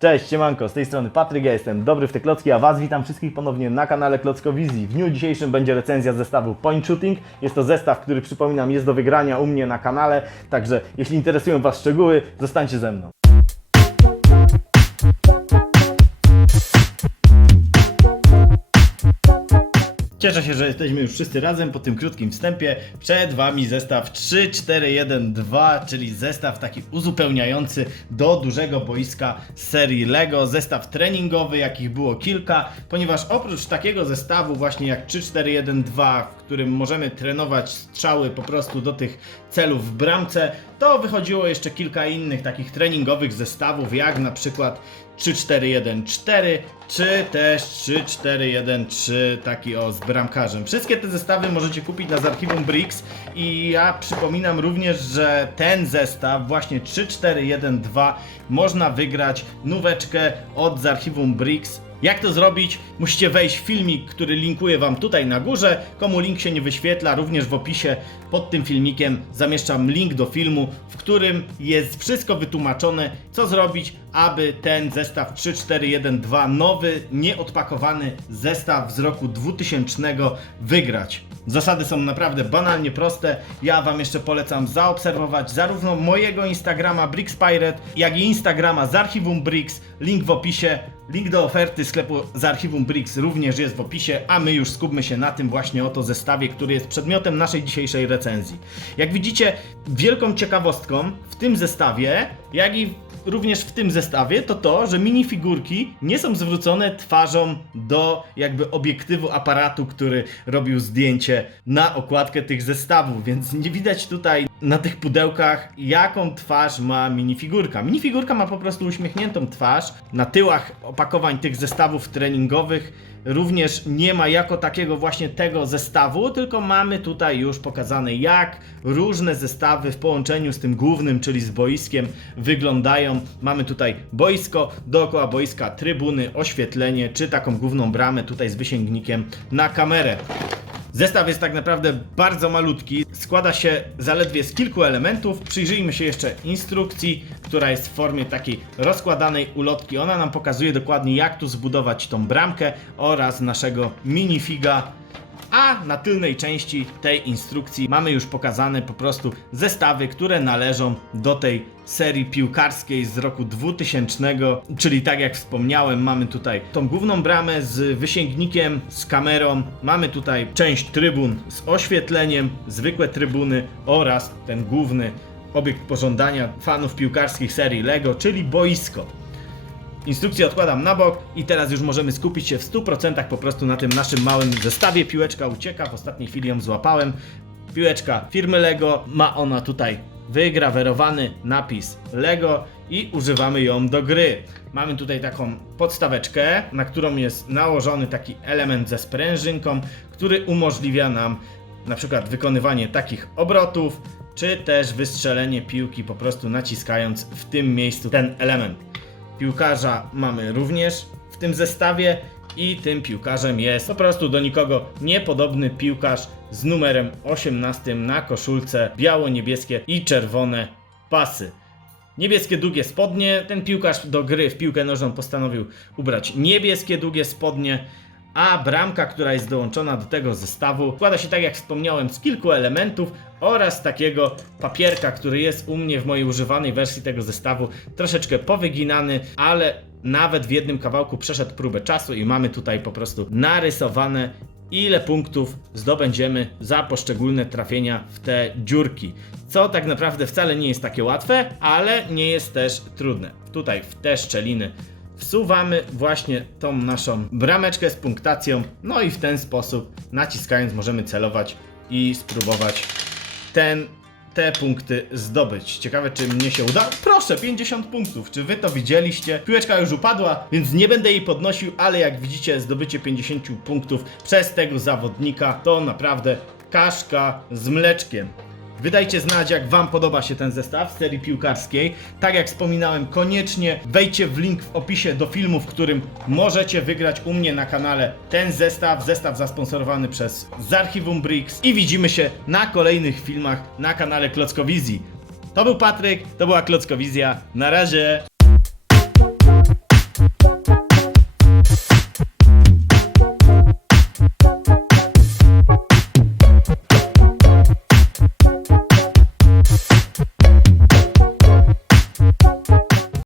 Cześć, siemanko, z tej strony Patryk, ja jestem Dobry w te klocki, a Was witam wszystkich ponownie na kanale Klockowizji. W dniu dzisiejszym będzie recenzja zestawu Point Shooting. Jest to zestaw, który przypominam jest do wygrania u mnie na kanale, także jeśli interesują Was szczegóły, zostańcie ze mną. Cieszę się, że jesteśmy już wszyscy razem po tym krótkim wstępie. Przed Wami zestaw 3-4-1-2, czyli zestaw taki uzupełniający do dużego boiska serii LEGO. Zestaw treningowy, jakich było kilka, ponieważ oprócz takiego zestawu właśnie jak 3-4-1-2, w którym możemy trenować strzały po prostu do tych celów w bramce, to wychodziło jeszcze kilka innych takich treningowych zestawów, jak na przykład 3-4-1-4, czy też 3-4-1-3, taki o z bramkarzem. Wszystkie te zestawy możecie kupić na z archiwum Bricks i ja przypominam również, że ten zestaw, właśnie 3-4-1-2, można wygrać nóweczkę od z archiwum Bricks jak to zrobić? Musicie wejść w filmik, który linkuję Wam tutaj na górze. Komu link się nie wyświetla, również w opisie pod tym filmikiem zamieszczam link do filmu, w którym jest wszystko wytłumaczone, co zrobić, aby ten zestaw 3412, nowy, nieodpakowany zestaw z roku 2000 wygrać. Zasady są naprawdę banalnie proste. Ja Wam jeszcze polecam zaobserwować zarówno mojego Instagrama Bricks Pirate, jak i Instagrama z archiwum Bricks. Link w opisie. Link do oferty sklepu z archiwum Bricks również jest w opisie, a my już skupmy się na tym właśnie oto zestawie, który jest przedmiotem naszej dzisiejszej recenzji. Jak widzicie, wielką ciekawostką w tym zestawie, jak i również w tym zestawie, to to, że minifigurki nie są zwrócone twarzą do jakby obiektywu aparatu, który robił zdjęcie na okładkę tych zestawów, więc nie widać tutaj na tych pudełkach, jaką twarz ma minifigurka. Minifigurka ma po prostu uśmiechniętą twarz. Na tyłach opakowań tych zestawów treningowych również nie ma jako takiego właśnie tego zestawu, tylko mamy tutaj już pokazane jak różne zestawy w połączeniu z tym głównym, czyli z boiskiem wyglądają. Mamy tutaj boisko, dookoła boiska trybuny, oświetlenie, czy taką główną bramę tutaj z wysięgnikiem na kamerę. Zestaw jest tak naprawdę bardzo malutki, składa się zaledwie z kilku elementów. Przyjrzyjmy się jeszcze instrukcji, która jest w formie takiej rozkładanej ulotki. Ona nam pokazuje dokładnie jak tu zbudować tą bramkę oraz naszego minifiga. A na tylnej części tej instrukcji mamy już pokazane po prostu zestawy, które należą do tej serii piłkarskiej z roku 2000, czyli tak jak wspomniałem, mamy tutaj tą główną bramę z wysięgnikiem, z kamerą, mamy tutaj część trybun z oświetleniem, zwykłe trybuny oraz ten główny obiekt pożądania fanów piłkarskich serii LEGO, czyli boisko. Instrukcję odkładam na bok i teraz już możemy skupić się w 100% po prostu na tym naszym małym zestawie. Piłeczka ucieka, w ostatniej chwili ją złapałem. Piłeczka firmy Lego, ma ona tutaj wygrawerowany napis Lego i używamy ją do gry. Mamy tutaj taką podstaweczkę, na którą jest nałożony taki element ze sprężynką, który umożliwia nam na przykład wykonywanie takich obrotów, czy też wystrzelenie piłki po prostu naciskając w tym miejscu ten element. Piłkarza mamy również w tym zestawie i tym piłkarzem jest po prostu do nikogo niepodobny piłkarz z numerem 18 na koszulce biało-niebieskie i czerwone pasy. Niebieskie długie spodnie. Ten piłkarz do gry w piłkę nożną postanowił ubrać niebieskie długie spodnie. A bramka, która jest dołączona do tego zestawu, składa się tak jak wspomniałem z kilku elementów oraz takiego papierka, który jest u mnie w mojej używanej wersji tego zestawu, troszeczkę powyginany, ale nawet w jednym kawałku przeszedł próbę czasu i mamy tutaj po prostu narysowane ile punktów zdobędziemy za poszczególne trafienia w te dziurki. Co tak naprawdę wcale nie jest takie łatwe, ale nie jest też trudne. Tutaj w te szczeliny wsuwamy właśnie tą naszą brameczkę z punktacją, no i w ten sposób naciskając możemy celować i spróbować ten, te punkty zdobyć. Ciekawe, czy mnie się uda. Proszę, 50 punktów. Czy wy to widzieliście? Piłeczka już upadła, więc nie będę jej podnosił, ale jak widzicie, zdobycie 50 punktów przez tego zawodnika to naprawdę kaszka z mleczkiem. Wydajcie znać, jak Wam podoba się ten zestaw z serii piłkarskiej. Tak jak wspominałem, koniecznie wejdźcie w link w opisie do filmu, w którym możecie wygrać u mnie na kanale ten zestaw. Zestaw zasponsorowany przez z archiwum Bricks. I widzimy się na kolejnych filmach na kanale Klockowizji. To był Patryk, to była Klockowizja. Na razie!